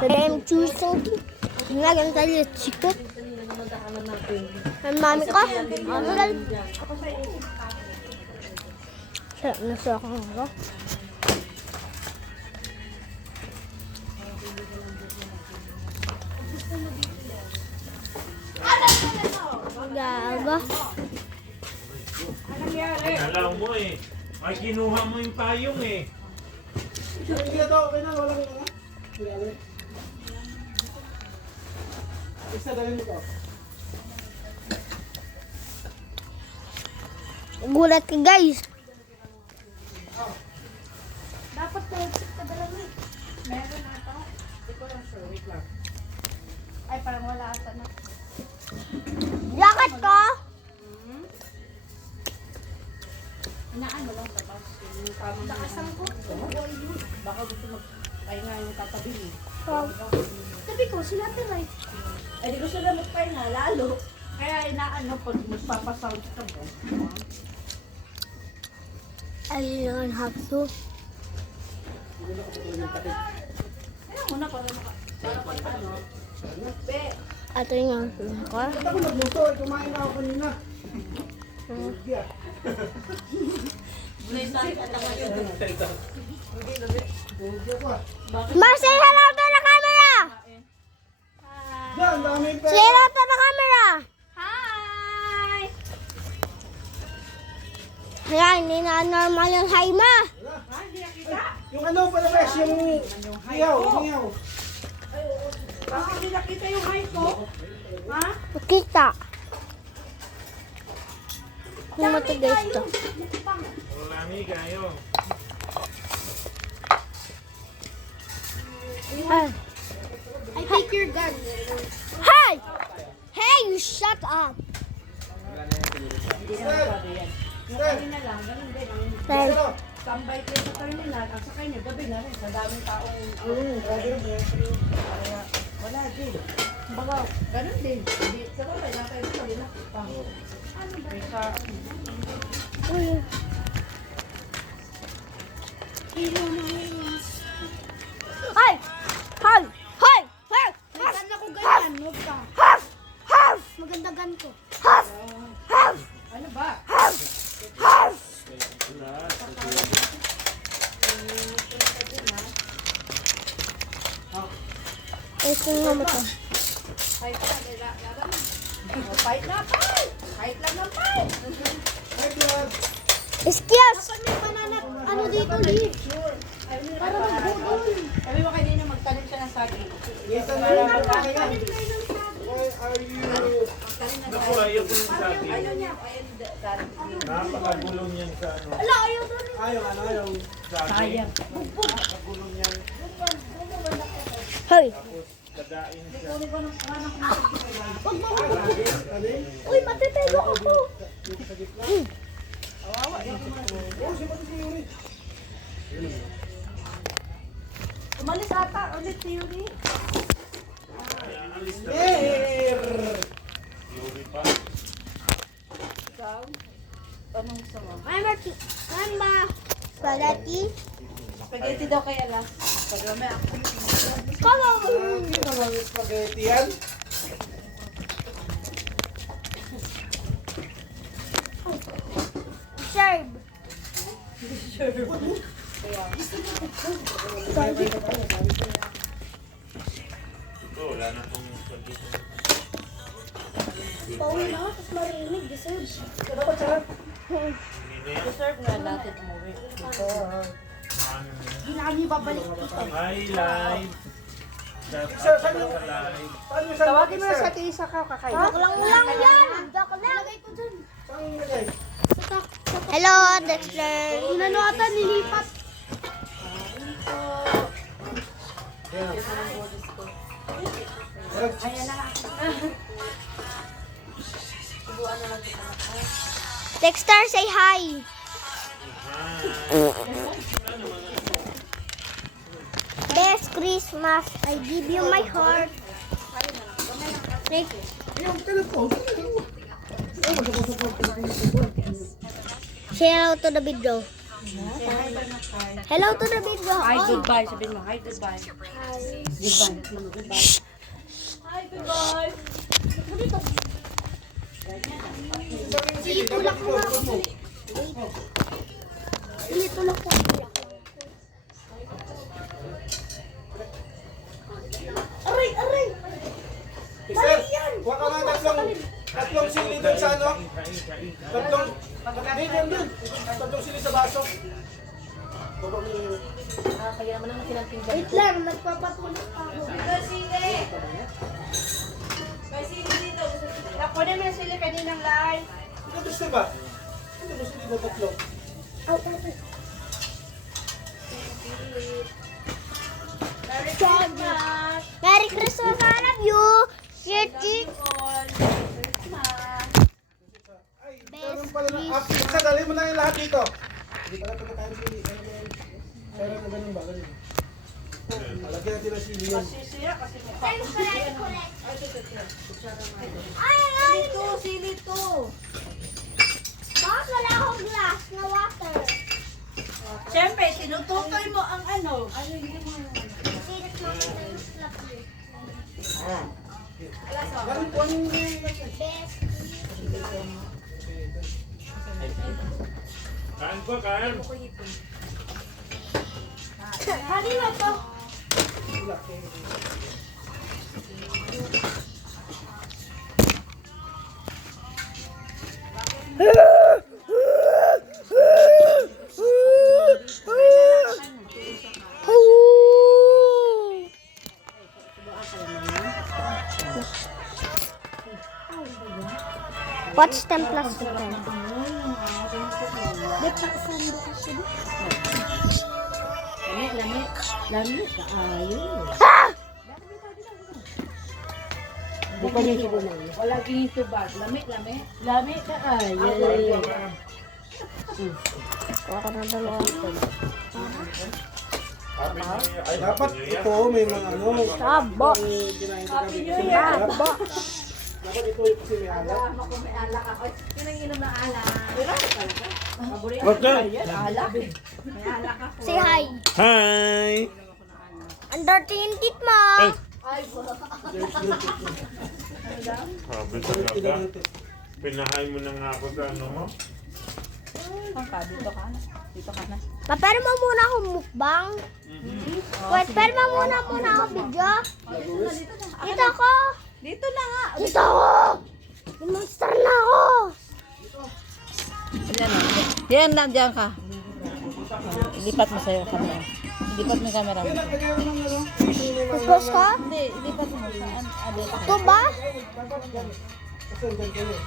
Today I'm choosing na ganito yung chicken. Ang mami ko. Ano lang? Sarap na sa akong ako. Gaga. Alam mo eh. Ay, kinuha mo yung payong eh. Hindi na to, okay na, walang na. Isa dahil nito. Gulat ka guys. Dapat to, ka ba lang eh. Meron na ito. Hindi ko lang sure, wait lang. Ay, parang wala ata na. Jacket ko. Inaano lang tapos yung tamang nakasang ko. Baka gusto magpahinga yung tatabi eh. Sabi ko, sila tiray. Ay, di gusto na magpahinga, lalo. Kaya inaano pag magpapasound ka mo. I don't have to. Kaya muna para ano. Be, Ito yung asin ko. Ba't ako nagluto? Kumain na ako kanina. Yeah. Ma, say hello to the camera! Yan, daming Say hello to the camera! hi! Ayan, hindi na normal yung hi ma. Yung ano pala bes, yung hiyaw, yung hiyaw. Bakit hindi nakita yung hi ko? Ha? Kita. Kung matigas to. Ulami kayo. Ay. I take your gun. Hey! Hey, you shut up. Hindi na masyado yan. Yung kanina lang, ganun din. Ang Say. tambay kayo sa terminal, ang sakay niya gabi na rin. Sa daming taong kaya wala din. Baga, ganun din. Hindi, sa bagay, nakay ko rin pa. Ano ba? Sa Uy. Hey! Hey! Hey! Hey! Saan ako ganyan? Huwag ka. Maganda gan ko. Ano ba? Ito nga ba ito? Fight na, laban na. Oh, fight na, fight! Fight lang ng fight! Excuse! Saan may banana, ano dito, Lee? Para magbudol. Sabi mo kanina magtanim siya ng saging. Yes, ano yung pagkain yan? Tanim kayo ng saging. Why are you... Magtanim na Naku, ayaw ko ng Parang saging. ayaw niya, ayaw niya. Napakagulong yan sa ano. Ala, ayaw doon. Ayaw, ano, ayaw. Saging. Napakagulong yan. Hey! Kadain siya. Kunin ko ng anak na. Ano yun? Uy, matitego ako. Oh, si Mati si Yuri. Umalis ata ulit si Yuri. Alis na. Yeah! Yuri pa. Ikaw? Anong gusto mo? Mama! Spaghetti? Spaghetti daw kay Alas. Pag mamaya ako. Come on! Hindi naman yung spaghetti yan. Serve! Ito, wala na pong spaghetti. Pauwi na, tapos marinig. Deserve. Hindi na yan. Deserve nga natin umuwi. Ano na yan? Hindi na kami babalik dito. Hi, live. Dapat Sir, pala saan- sa live. Paano yung saan? Tawagin mo na sa Tisa ka, kakain. Joke lang yan! Joke lang! Lagay ko dyan. Saan yung lagay? Hello, Dexter! Inano ata, nilipat. Yan. Ayan na. Subuan na lang kita. Dexter, say hi! Best Christmas, I give you my heart. Yung telephone. Say hello to the video. Hello to the video. Hi, Oh. goodbye. Sabihin mo, hi, goodbye. Hi. Goodbye. Goodbye. Hi, goodbye. Sige, tulak mo nga ako. Sige, tulak mo. Aray, aray. Sir, huwag ka nga tatlong sili doon sa ano? Tatlong sili sa baso. Kaya naman ang kinanting Wait lang, nagpapatulak pa ako. May sili dito. Ako naman ang sili kaninang live. Ito gusto ba? Ito gusto dito tatlo. Au, au, au. Merry Christmas. Merry Christmas, all of you. Shirty. Merry Christmas. Ay, meron pala na. Isa, dali mo na yung lahat dito. Hindi pala pagkakain sili. Pero na ganun ba? Ganun. Lagyan natin ng sili yan. Sisiya kasi may Ay, ay. Sili to, sili to. Bakit wala akong glass na water? Siyempre, tinututoy mo ang ano. Ganun po ang Kain ko, kain. Kanina to. Watch 10 plus 10. Lami, kaayos. Ah! Bukan niya siguro na. Wala ginito bag. Lami, lami. Lami, kaayos. Ako na dalawa. dapat ito may mga ano. Sabo. Kinain ko kami. Sabo. Dapat ito yung kasi may alat. Ako may alak ako. Yun ang inom ng alak. Wala ka pala ka. Paborito Okay. alak. May alak ako. Say hi. Hi! Under tintit mo. Ay, sabi talaga. Pinahay mo na nga ako sa ano mo. Dito ka na. Dito ka na. Pero mo muna akong mukbang. Wait, pero mo muna ako video. Dito ako. Dito na nga. Dito ako. May monster na ako. Yan na, dyan ka. Ilipat mo sa'yo camera. Ilipat mo yung camera mo. Tapos ka? Hindi, ilipat mo. Ito ba? Kasi ang ganda yun.